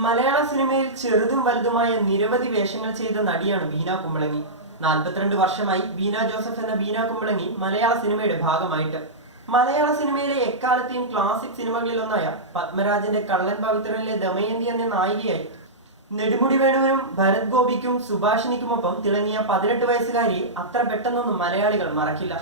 മലയാള സിനിമയിൽ ചെറുതും വലുതുമായ നിരവധി വേഷങ്ങൾ ചെയ്ത നടിയാണ് ബീന കുമ്പളങ്ങി. 42 വർഷമായി ബീന ജോസഫ് എന്ന ബീന കുമ്പളങ്ങി മലയാള സിനിമയുടെ ഭാഗമായിട്ട്. മലയാള സിനിമയിലെ എക്കാലത്തെയും ക്ലാസിക് സിനിമകളിലൊന്നായ പത്മരാജന്റെ കള്ളൻ പവിത്രനിലെ ദമയന്തി എന്ന നായികയായി നെടുമുടി വേണുവിനും ഭരത് ഗോപിക്കും സുഭാഷിനിക്കുമൊപ്പം തിളങ്ങിയ 18 വയസ്സുകാരിയെ അത്ര പെട്ടെന്നൊന്നും മലയാളികൾ മറക്കില്ല.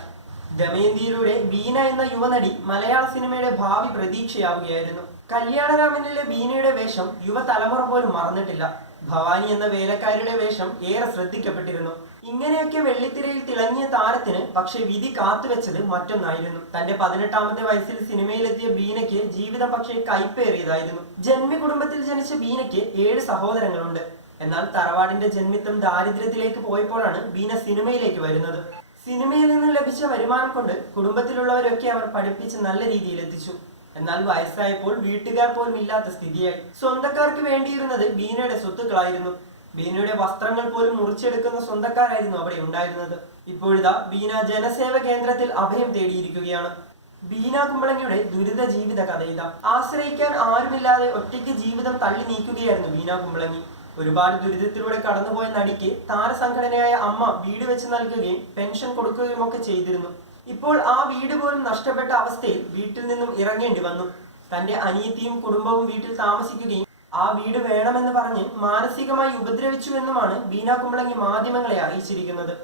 ദമയന്തിയിലൂടെ ബീന എന്ന യുവനടി മലയാള സിനിമയുടെ ഭാവി പ്രതീക്ഷയാവുകയായിരുന്നു. കല്യാണരാമനിലെ ബീനയുടെ വേഷം യുവതലമുറ പോലും മറന്നിട്ടില്ല. ഭവാനി എന്ന വേലക്കാരിയുടെ വേഷം ഏറെ ശ്രദ്ധിക്കപ്പെട്ടിരുന്നു. ഇങ്ങനെയൊക്കെ വെള്ളിത്തിരയിൽ തിളങ്ങിയ താരത്തിന് പക്ഷെ വിധി കാത്തുവെച്ചത് മറ്റൊന്നായിരുന്നു. തന്റെ 18ാമത്തെ വയസ്സിൽ സിനിമയിലെത്തിയ ബീനയ്ക്ക് ജീവിതം പക്ഷേ കൈപ്പേറിയതായിരുന്നു. ജന്മി കുടുംബത്തിൽ ജനിച്ച ബീനയ്ക്ക് 7 സഹോദരങ്ങളുണ്ട്. എന്നാൽ തറവാടിന്റെ ജന്മിത്വം ദാരിദ്ര്യത്തിലേക്ക് പോയപ്പോഴാണ് ബീന സിനിമയിലേക്ക് വരുന്നത്. സിനിമയിൽ നിന്ന് ലഭിച്ച വരുമാനം കൊണ്ട് കുടുംബത്തിലുള്ളവരൊക്കെ അവർ പഠിപ്പിച്ച് നല്ല രീതിയിൽ എത്തിച്ചു. എന്നാൽ വയസ്സായപ്പോൾ വീട്ടുകാർ പോലും ഇല്ലാത്ത സ്ഥിതിയായി. സ്വന്തക്കാർക്ക് വേണ്ടിയിരുന്നത് ബീനയുടെ സ്വത്തുക്കളായിരുന്നു. ബീനയുടെ വസ്ത്രങ്ങൾ പോലും മുറിച്ചെടുക്കുന്ന സ്വന്തക്കാരായിരുന്നു അവിടെ ഉണ്ടായിരുന്നത്. ഇപ്പോഴിതാ ബീന ജനസേവ കേന്ദ്രത്തിൽ അഭയം തേടിയിരിക്കുകയാണ്. ബീന കുമ്പളങ്ങിയുടെ ദുരിത ജീവിത കഥ ഇതാ. ആശ്രയിക്കാൻ ആരുമില്ലാതെ ഒറ്റയ്ക്ക് ജീവിതം തള്ളി നീക്കുകയായിരുന്നു ബീന കുമ്പളങ്ങി. ഒരുപാട് ദുരിതത്തിലൂടെ കടന്നുപോയ നടിക്ക് താരസംഘടനയായ അമ്മ വീട് വെച്ച് നൽകുകയും പെൻഷൻ കൊടുക്കുകയും ഒക്കെ ചെയ്തിരുന്നു. ഇപ്പോൾ ആ വീട് പോലും നഷ്ടപ്പെട്ട അവസ്ഥയിൽ വീട്ടിൽ നിന്നും ഇറങ്ങേണ്ടി വന്നു. തന്റെ അനിയത്തിയും കുടുംബവും വീട്ടിൽ താമസിക്കുകയും ആ വീട് വേണമെന്ന് പറഞ്ഞ് മാനസികമായി ഉപദ്രവിച്ചുവെന്നുമാണ് ബീന കുമ്പളങ്ങി മാധ്യമങ്ങളെ അറിയിച്ചിരിക്കുന്നത്.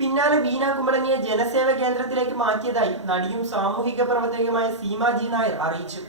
പിന്നാലെ ബീന കുമ്പളങ്ങിയെ ജനസേവ കേന്ദ്രത്തിലേക്ക് മാറ്റിയതായി നടിയും സാമൂഹിക പ്രവർത്തകയുമായ സീമ ജി നായർ അറിയിച്ചു.